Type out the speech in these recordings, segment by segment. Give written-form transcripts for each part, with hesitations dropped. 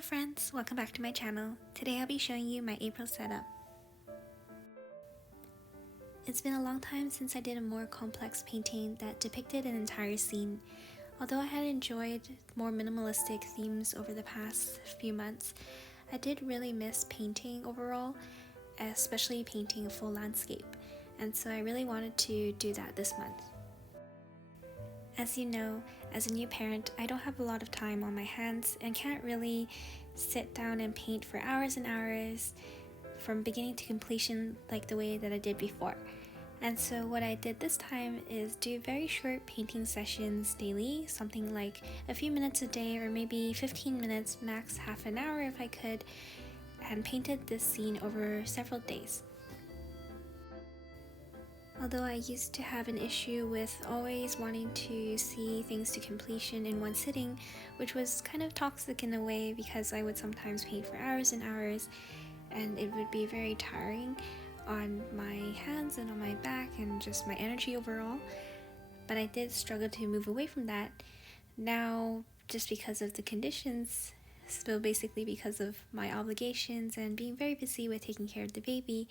Hello friends, welcome back to my channel. Today I'll be showing you my April setup. It's been a long time since I did a more complex painting that depicted an entire scene. Although I had enjoyed more minimalistic themes over the past few months, I did really miss painting overall, especially painting a full landscape, and so I really wanted to do that this month. As you know, as a new parent, I don't have a lot of time on my hands and can't really sit down and paint for hours and hours from beginning to completion like the way that I did before. And so what I did this time is do very short painting sessions daily, something like a few minutes a day or maybe 15 minutes, max half an hour if I could, and painted this scene over several days. Although I used to have an issue with always wanting to see things to completion in one sitting, which was kind of toxic in a way because I would sometimes paint for hours and hours and it would be very tiring on my hands and on my back and just my energy overall. But I did struggle to move away from that. Now, just because of the conditions, so basically because of my obligations and being very busy with taking care of the baby,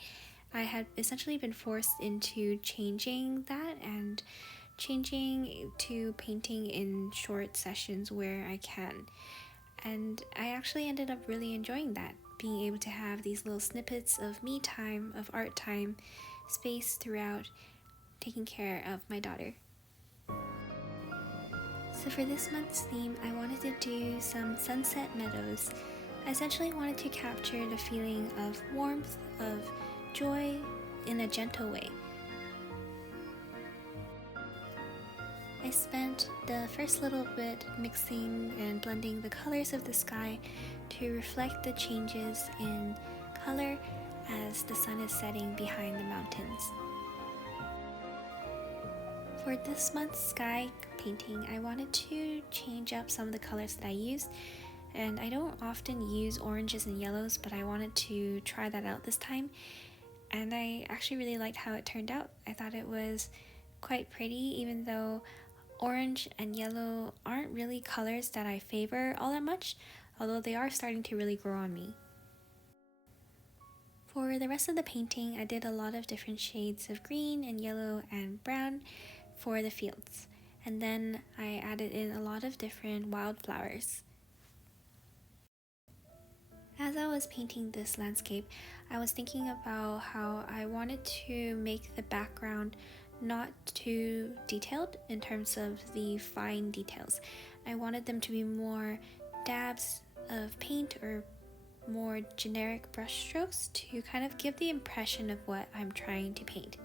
I had essentially been forced into changing that and changing to painting in short sessions where I can. And I actually ended up really enjoying that, being able to have these little snippets of me time, of art time, space throughout taking care of my daughter. So for this month's theme, I wanted to do some sunset meadows. I essentially wanted to capture the feeling of warmth, of joy in a gentle way. I spent the first little bit mixing and blending the colors of the sky to reflect the changes in color as the sun is setting behind the mountains. For this month's sky painting, I wanted to change up some of the colors that I used, and I don't often use oranges and yellows, but I wanted to try that out this time. And I actually really liked how it turned out. I thought it was quite pretty, even though orange and yellow aren't really colors that I favor all that much, although they are starting to really grow on me. For the rest of the painting, I did a lot of different shades of green and yellow and brown for the fields. And then I added in a lot of different wildflowers. As I was painting this landscape, I was thinking about how I wanted to make the background not too detailed in terms of the fine details. I wanted them to be more dabs of paint or more generic brush strokes to kind of give the impression of what I'm trying to paint.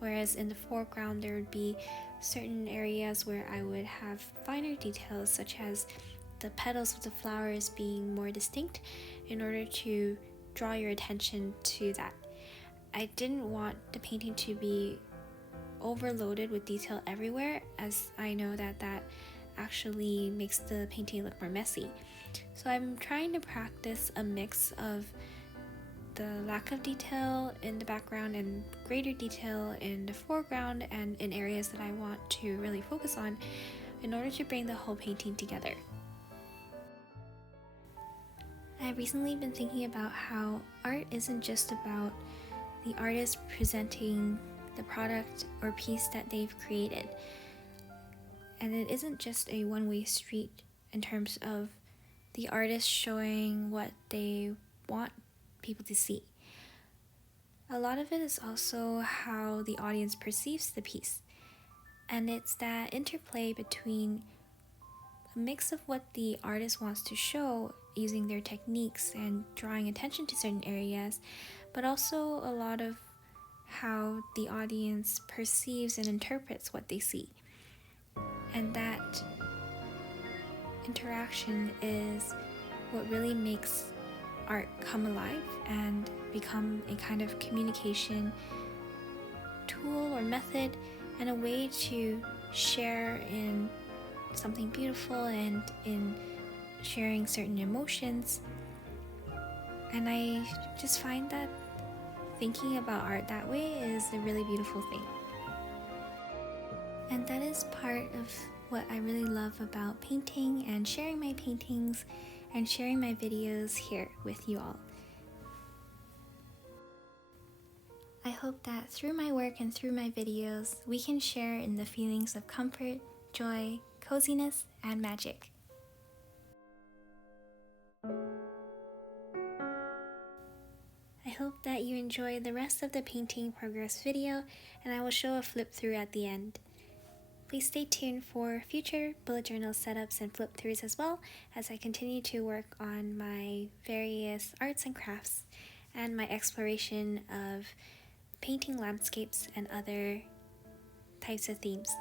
Whereas in the foreground there would be certain areas where I would have finer details, such as the petals of the flowers being more distinct in order to draw your attention to that. I didn't want the painting to be overloaded with detail everywhere, as I know that actually makes the painting look more messy. So I'm trying to practice a mix of the lack of detail in the background and greater detail in the foreground and in areas that I want to really focus on in order to bring the whole painting together. I've recently been thinking about how art isn't just about the artist presenting the product or piece that they've created. And it isn't just a one-way street in terms of the artist showing what they want people to see. A lot of it is also how the audience perceives the piece. And it's that interplay between a mix of what the artist wants to show using their techniques and drawing attention to certain areas, but also a lot of how the audience perceives and interprets what they see. And that interaction is what really makes art come alive and become a kind of communication tool or method and a way to share in something beautiful and in sharing certain emotions. And I just find that thinking about art that way is a really beautiful thing. And that is part of what I really love about painting and sharing my paintings and sharing my videos here with you all. I hope that through my work and through my videos, we can share in the feelings of comfort, joy, coziness, and magic. I hope that you enjoy the rest of the painting progress video, and I will show a flip through at the end. Please stay tuned for future bullet journal setups and flip throughs as well, as I continue to work on my various arts and crafts and my exploration of painting landscapes and other types of themes.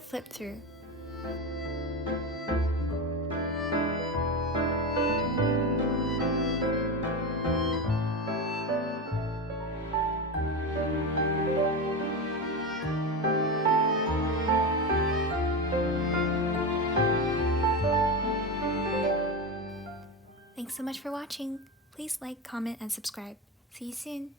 or flip through. Thanks so much for watching. Please like, comment, and subscribe. See you soon.